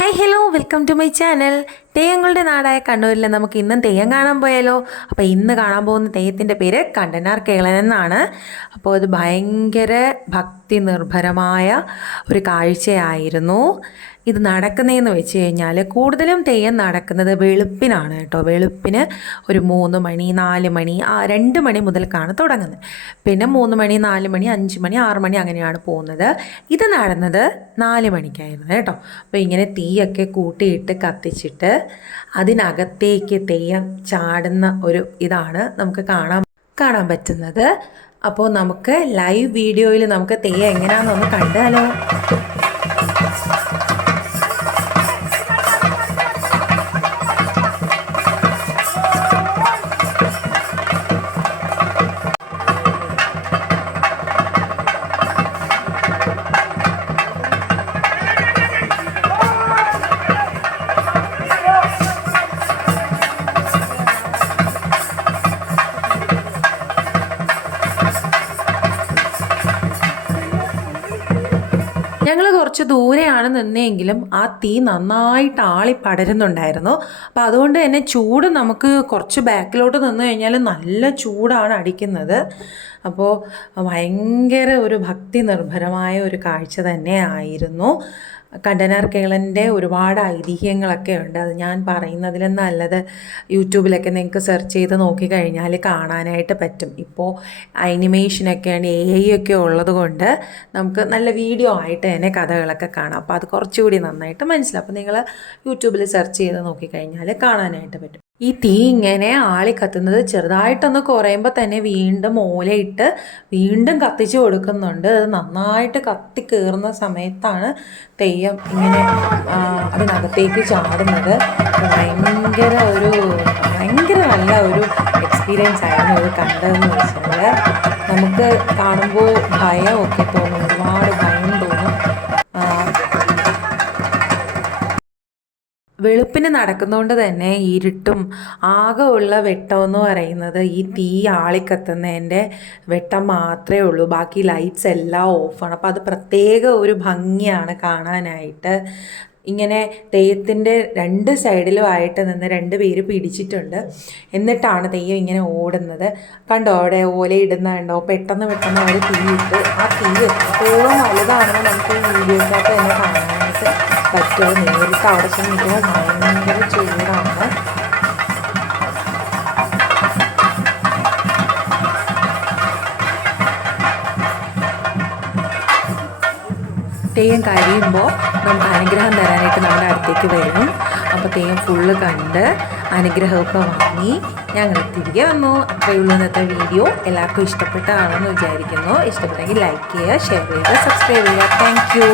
Hi hello welcome to my channel. തെയ്യങ്ങളുടെ നാടായ കണ്ണൂരിൽ നമുക്ക് ഇന്നും തെയ്യം കാണാൻ പോയാലോ? അപ്പോൾ ഇന്ന് കാണാൻ പോകുന്ന തെയ്യത്തിൻ്റെ പേര് കണ്ടനാർ കേളൻ എന്നാണ്. അപ്പോൾ അത് ഭയങ്കര ഭക്തി നിർഭരമായ ഒരു കാഴ്ചയായിരുന്നു. ഇത് നടക്കുന്നതെന്ന് വെച്ച് കഴിഞ്ഞാൽ കൂടുതലും തെയ്യം നടക്കുന്നത് വെളുപ്പിനാണ് കേട്ടോ. വെളുപ്പിന് ഒരു 3 മണി 4 മണി 2 മണി മുതൽക്കാണ് തുടങ്ങുന്നത്. പിന്നെ 3 മണി 4 മണി 5 മണി 6 മണി അങ്ങനെയാണ് പോകുന്നത്. ഇത് നടന്നത് 4 മണിക്കായിരുന്നു കേട്ടോ. അപ്പോൾ ഇങ്ങനെ തീയൊക്കെ കൂട്ടിയിട്ട് കത്തിച്ചിട്ട് അതിനകത്തേക്ക് തെയ്യം ചാടുന്ന ഒരു ഇതാണ് നമുക്ക് കാണാൻ പറ്റുന്നത്. അപ്പോൾ നമുക്ക് ലൈവ് വീഡിയോയിൽ നമുക്ക് തെയ്യം എങ്ങനെയാണെന്നൊന്ന് കണ്ടാലോ? ഞങ്ങൾ കുറച്ച് ദൂരെയാണ് നിന്നെങ്കിലും ആ തീ നന്നായിട്ട് ആളി പടരുന്നുണ്ടായിരുന്നു. അപ്പോൾ അതുകൊണ്ട് തന്നെ ചൂട് നമുക്ക് കുറച്ച് ബാക്കിലോട്ട് നിന്ന് കഴിഞ്ഞാൽ നല്ല ചൂടാണ് അടിക്കുന്നത്. അപ്പോൾ ഭയങ്കര ഒരു ഭക്തി നിർഭരമായ ഒരു കാഴ്ച തന്നെ ആയിരുന്നു. കണ്ടനാർ കേളൻ്റെ ഒരുപാട് ഐതിഹ്യങ്ങളൊക്കെ ഉണ്ട്. അത് ഞാൻ പറയുന്നതിലും നല്ലത് യൂട്യൂബിലൊക്കെ നിങ്ങൾക്ക് സെർച്ച് ചെയ്ത് നോക്കിക്കഴിഞ്ഞാൽ കാണാനായിട്ട് പറ്റും. ഇപ്പോൾ ആനിമേഷനൊക്കെയാണ്, AI ഒക്കെ ഉള്ളത് കൊണ്ട് നമുക്ക് നല്ല വീഡിയോ ആയിട്ട് തന്നെ കഥകളൊക്കെ കാണാം. അപ്പോൾ അത് കുറച്ചുകൂടി നന്നായിട്ട് മനസ്സിലാവും. അപ്പോൾ നിങ്ങൾ യൂട്യൂബിൽ സെർച്ച് ചെയ്ത് നോക്കിക്കഴിഞ്ഞാൽ കാണാനായിട്ട് പറ്റും. ഈ തീ ഇങ്ങനെ ആളി കത്തുന്നത് ചെറുതായിട്ടൊന്ന് കുറയുമ്പോൾ തന്നെ വീണ്ടും ഓലയിട്ട് വീണ്ടും കത്തിച്ച് കൊടുക്കുന്നുണ്ട്. അത് നന്നായിട്ട് കത്തി കയറുന്ന സമയത്താണ് തെയ്യം ഇങ്ങനെ അതിനകത്തേക്ക് ചാടുന്നത്. ഭയങ്കര നല്ല ഒരു എക്സ്പീരിയൻസ് ആയിരുന്നു ഇത് കണ്ടതെന്ന് വെച്ചാൽ. നമുക്ക് കാണുമ്പോൾ ഭയമൊക്കെ തോന്നും, ഒരുപാട് ഭയം തോന്നും. വെളുപ്പിന് നടക്കുന്നതുകൊണ്ട് തന്നെ ഇരുട്ടും ആകെ ഉള്ള വെട്ടമെന്ന് പറയുന്നത് ഈ തീ ആളിക്കത്തുന്നതിൻ്റെ വെട്ടം മാത്രമേ ഉള്ളൂ. ബാക്കി ലൈറ്റ്സ് എല്ലാം ഓഫാണ്. അപ്പോൾ അത് പ്രത്യേക ഒരു ഭംഗിയാണ് കാണാനായിട്ട്. ഇങ്ങനെ തെയ്യത്തിൻ്റെ 2 സൈഡിലുമായിട്ട് നിന്ന് 2 പേര് പിടിച്ചിട്ടുണ്ട്. എന്നിട്ടാണ് തെയ്യം ഇങ്ങനെ ഓടുന്നത്. കണ്ടോ അവിടെ ഓലയിടുന്ന കണ്ടോ? പെട്ടെന്ന് അവർ തീയിട്ട് ആ തീ എത്രത്തോളം വലുതാണെന്ന് നമുക്ക് ഈ വീഡിയോക്കകത്ത് തന്നെ കാണാനായിട്ട് പറ്റുമോ? നേരിട്ട് അവിടെ ചെന്ന് നിൽക്കുമ്പോൾ ഭയങ്കര ചൂടാണ്. തെയ്യം കഴിയുമ്പോൾ നമുക്ക് അനുഗ്രഹം തരാനായിട്ട് നമ്മുടെ അടുത്തേക്ക് വരും. അപ്പോൾ തെയ്യം ഫുള്ള് കണ്ട് അനുഗ്രഹമൊക്കെ വാങ്ങി ഞങ്ങൾ തിരികെ വന്നു. അത്രയുള്ള ഇന്നത്തെ വീഡിയോ എല്ലാവർക്കും ഇഷ്ടപ്പെട്ടതാണെന്ന് വിചാരിക്കുന്നു. ഇഷ്ടപ്പെട്ടെങ്കിൽ ലൈക്ക് ചെയ്യുക, ഷെയർ ചെയ്യുക, സബ്സ്ക്രൈബ് ചെയ്യുക. Thank you.